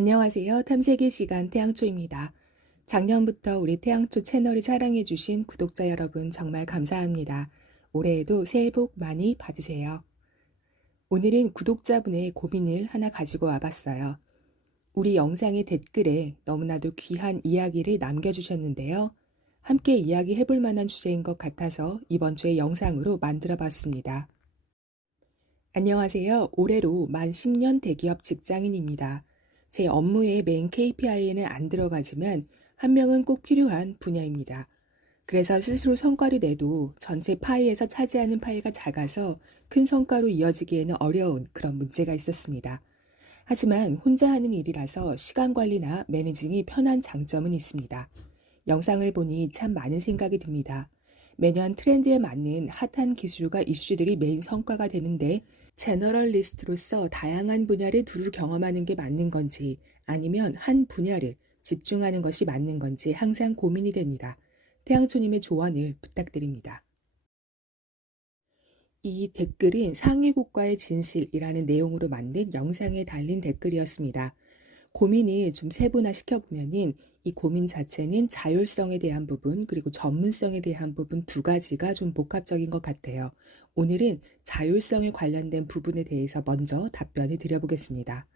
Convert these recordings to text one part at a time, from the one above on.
안녕하세요. 탐색의 시간 태양초입니다. 작년부터 우리 태양초 채널을 사랑해주신 구독자 여러분 정말 감사합니다. 올해에도 새해 복 많이 받으세요. 오늘은 구독자분의 고민을 하나 가지고 와봤어요. 우리 영상의 댓글에 너무나도 귀한 이야기를 남겨주셨는데요. 함께 이야기해볼 만한 주제인 것 같아서 이번 주에 영상으로 만들어 봤습니다. 안녕하세요. 올해로 만 10년 대기업 직장인입니다. 제 업무의 메인 KPI에는 안 들어가지만 한 명은 꼭 필요한 분야입니다. 그래서 스스로 성과를 내도 전체 파이에서 차지하는 파이가 작아서 큰 성과로 이어지기에는 어려운 그런 문제가 있었습니다. 하지만 혼자 하는 일이라서 시간 관리나 매니징이 편한 장점은 있습니다. 영상을 보니 참 많은 생각이 듭니다. 매년 트렌드에 맞는 핫한 기술과 이슈들이 메인 성과가 되는데 제너럴리스트로서 다양한 분야를 두루 경험하는 게 맞는 건지 아니면 한 분야를 집중하는 것이 맞는 건지 항상 고민이 됩니다. 태양초님의 조언을 부탁드립니다. 이 댓글은 상위국가의 진실이라는 내용으로 만든 영상에 달린 댓글이었습니다. 고민을 좀 세분화시켜보면은 이 고민 자체는 자율성에 대한 부분 그리고 전문성에 대한 부분 두 가지가 좀 복합적인 것 같아요. 오늘은 자율성에 관련된 부분에 대해서 먼저 답변을 드려보겠습니다.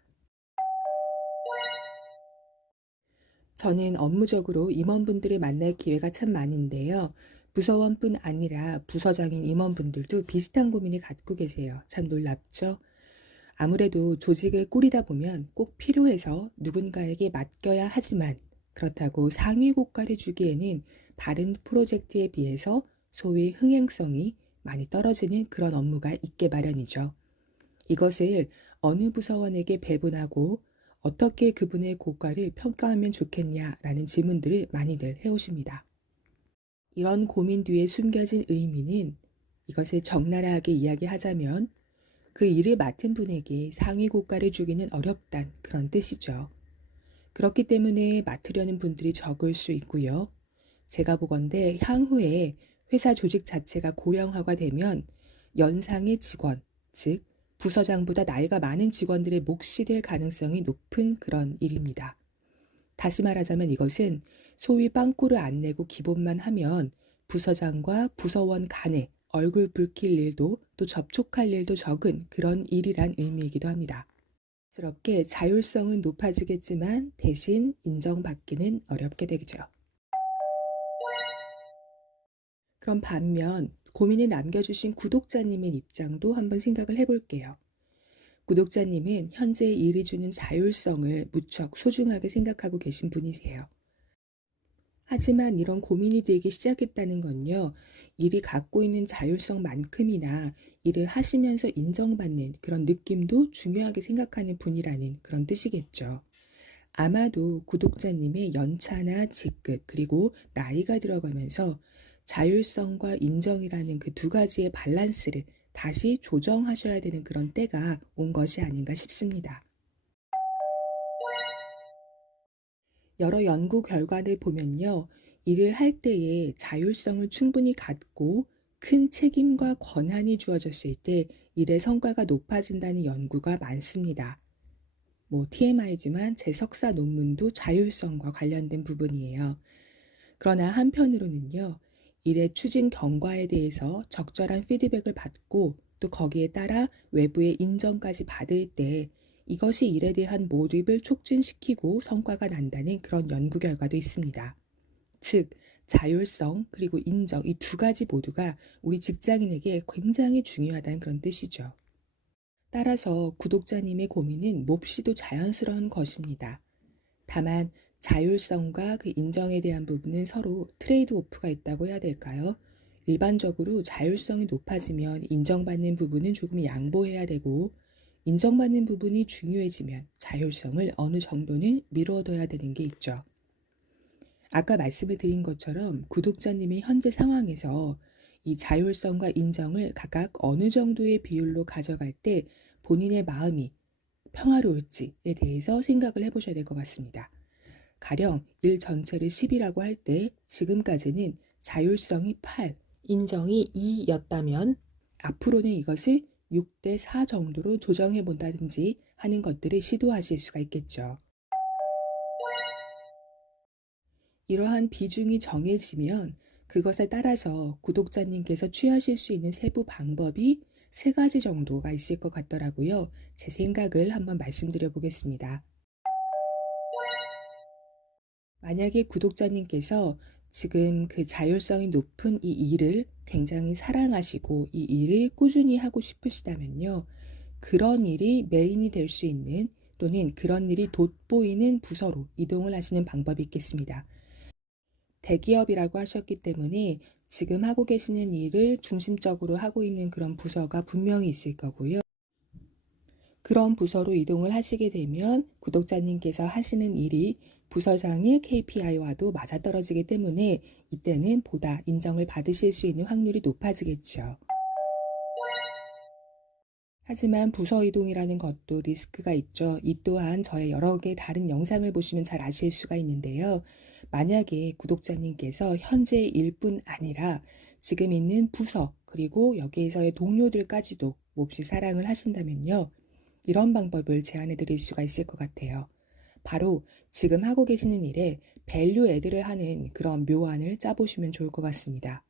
저는 업무적으로 임원분들을 만날 기회가 참 많은데요. 부서원뿐 아니라 부서장인 임원분들도 비슷한 고민을 갖고 계세요. 참 놀랍죠? 아무래도 조직을 꾸리다 보면 꼭 필요해서 누군가에게 맡겨야 하지만 그렇다고 상위 고가를 주기에는 다른 프로젝트에 비해서 소위 흥행성이 많이 떨어지는 그런 업무가 있게 마련이죠. 이것을 어느 부서원에게 배분하고 어떻게 그분의 고과를 평가하면 좋겠냐라는 질문들을 많이들 해오십니다. 이런 고민 뒤에 숨겨진 의미는 이것을 적나라하게 이야기하자면 그 일을 맡은 분에게 상위 고가를 주기는 어렵단 그런 뜻이죠. 그렇기 때문에 맡으려는 분들이 적을 수 있고요. 제가 보건대 향후에 회사 조직 자체가 고령화가 되면 연상의 직원, 즉 부서장보다 나이가 많은 직원들의 몫이 될 가능성이 높은 그런 일입니다. 다시 말하자면 이것은 소위 빵꾸를 안 내고 기본만 하면 부서장과 부서원 간에 얼굴 붉힐 일도 또 접촉할 일도 적은 그런 일이란 의미이기도 합니다. 스럽게 자율성은 높아지겠지만 대신 인정받기는 어렵게 되죠. 그럼 반면 고민을 남겨주신 구독자님의 입장도 한번 생각을 해볼게요. 구독자님은 현재 일이 주는 자율성을 무척 소중하게 생각하고 계신 분이세요. 하지만 이런 고민이 들기 시작했다는 건요, 일이 갖고 있는 자율성만큼이나 일을 하시면서 인정받는 그런 느낌도 중요하게 생각하는 분이라는 그런 뜻이겠죠. 아마도 구독자님의 연차나 직급 그리고 나이가 들어가면서 자율성과 인정이라는 그 두 가지의 밸런스를 다시 조정하셔야 되는 그런 때가 온 것이 아닌가 싶습니다. 여러 연구 결과를 보면요. 일을 할 때에 자율성을 충분히 갖고 큰 책임과 권한이 주어졌을 때 일의 성과가 높아진다는 연구가 많습니다. TMI지만 제 석사 논문도 자율성과 관련된 부분이에요. 그러나 한편으로는요, 일의 추진 경과에 대해서 적절한 피드백을 받고 또 거기에 따라 외부의 인정까지 받을 때 이것이 일에 대한 몰입을 촉진시키고 성과가 난다는 그런 연구 결과도 있습니다. 즉, 자율성 그리고 인정 이 두 가지 모두가 우리 직장인에게 굉장히 중요하다는 그런 뜻이죠. 따라서 구독자님의 고민은 몹시도 자연스러운 것입니다. 다만 자율성과 그 인정에 대한 부분은 서로 트레이드 오프가 있다고 해야 될까요? 일반적으로 자율성이 높아지면 인정받는 부분은 조금 양보해야 되고 인정받는 부분이 중요해지면 자율성을 어느 정도는 미뤄둬야 되는 게 있죠. 아까 말씀을 드린 것처럼 구독자님이 현재 상황에서 이 자율성과 인정을 각각 어느 정도의 비율로 가져갈 때 본인의 마음이 평화로울지에 대해서 생각을 해보셔야 될 것 같습니다. 가령 일 전체를 10이라고 할 때 지금까지는 자율성이 8, 인정이 2였다면 앞으로는 이것을 6대 4 정도로 조정해 본다든지 하는 것들을 시도하실 수가 있겠죠. 이러한 비중이 정해지면 그것에 따라서 구독자님께서 취하실 수 있는 세부 방법이 세 가지 정도가 있을 것 같더라고요. 제 생각을 한번 말씀드려 보겠습니다. 만약에 구독자님께서 지금 그 자율성이 높은 이 일을 굉장히 사랑하시고 이 일을 꾸준히 하고 싶으시다면요. 그런 일이 메인이 될 수 있는 또는 그런 일이 돋보이는 부서로 이동을 하시는 방법이 있겠습니다. 대기업이라고 하셨기 때문에 지금 하고 계시는 일을 중심적으로 하고 있는 그런 부서가 분명히 있을 거고요. 그런 부서로 이동을 하시게 되면 구독자님께서 하시는 일이 부서장의 KPI와도 맞아떨어지기 때문에 이때는 보다 인정을 받으실 수 있는 확률이 높아지겠죠. 하지만 부서 이동이라는 것도 리스크가 있죠. 이 또한 저의 여러 개 다른 영상을 보시면 잘 아실 수가 있는데요. 만약에 구독자님께서 현재의 일뿐 아니라 지금 있는 부서 그리고 여기에서의 동료들까지도 몹시 사랑을 하신다면요. 이런 방법을 제안해 드릴 수가 있을 것 같아요. 바로 지금 하고 계시는 일에 밸류 애드를 하는 그런 묘안을 짜보시면 좋을 것 같습니다.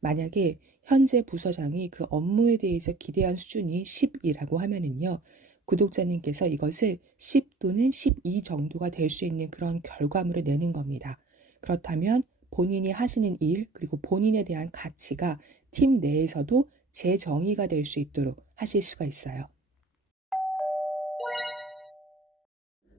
만약에 현재 부서장이 그 업무에 대해서 기대한 수준이 10이라고 하면은요, 구독자님께서 이것을 10 또는 12 정도가 될 수 있는 그런 결과물을 내는 겁니다. 그렇다면 본인이 하시는 일, 그리고 본인에 대한 가치가 팀 내에서도 재정의가 될 수 있도록 하실 수가 있어요.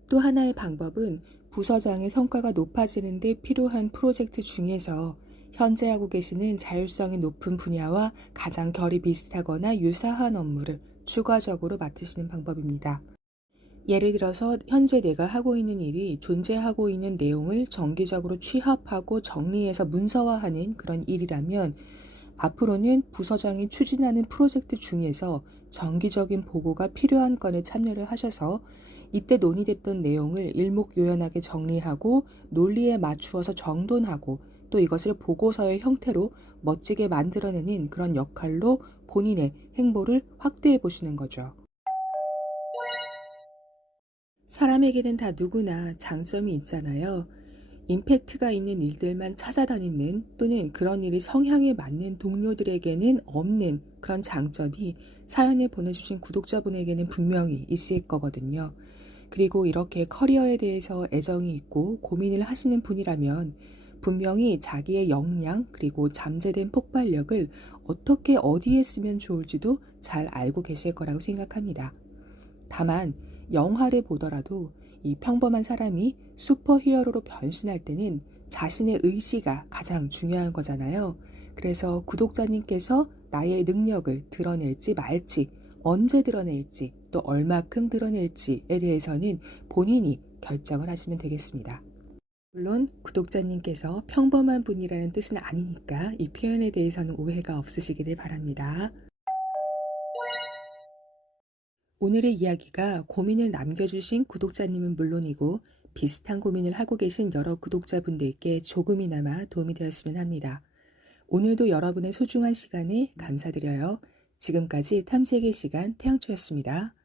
또 하나의 방법은 부서장의 성과가 높아지는 데 필요한 프로젝트 중에서 현재 하고 계시는 자율성이 높은 분야와 가장 결이 비슷하거나 유사한 업무를 추가적으로 맡으시는 방법입니다. 예를 들어서 현재 내가 하고 있는 일이 존재하고 있는 내용을 정기적으로 취합하고 정리해서 문서화하는 그런 일이라면 앞으로는 부서장이 추진하는 프로젝트 중에서 정기적인 보고가 필요한 건에 참여를 하셔서 이때 논의됐던 내용을 일목요연하게 정리하고 논리에 맞추어서 정돈하고 또 이것을 보고서의 형태로 멋지게 만들어내는 그런 역할로 본인의 행보를 확대해 보시는 거죠. 사람에게는 다 누구나 장점이 있잖아요. 임팩트가 있는 일들만 찾아다니는 또는 그런 일이 성향에 맞는 동료들에게는 없는 그런 장점이 사연을 보내주신 구독자분에게는 분명히 있을 거거든요. 그리고 이렇게 커리어에 대해서 애정이 있고 고민을 하시는 분이라면 분명히 자기의 역량 그리고 잠재된 폭발력을 어떻게 어디에 쓰면 좋을지도 잘 알고 계실 거라고 생각합니다. 다만 영화를 보더라도 이 평범한 사람이 슈퍼히어로로 변신할 때는 자신의 의지가 가장 중요한 거잖아요. 그래서 구독자님께서 나의 능력을 드러낼지 말지, 언제 드러낼지, 또 얼마큼 드러낼지에 대해서는 본인이 결정을 하시면 되겠습니다. 물론 구독자님께서 평범한 분이라는 뜻은 아니니까 이 표현에 대해서는 오해가 없으시기를 바랍니다. 오늘의 이야기가 고민을 남겨주신 구독자님은 물론이고 비슷한 고민을 하고 계신 여러 구독자분들께 조금이나마 도움이 되었으면 합니다. 오늘도 여러분의 소중한 시간에 감사드려요. 지금까지 탐색의 시간 태양초였습니다.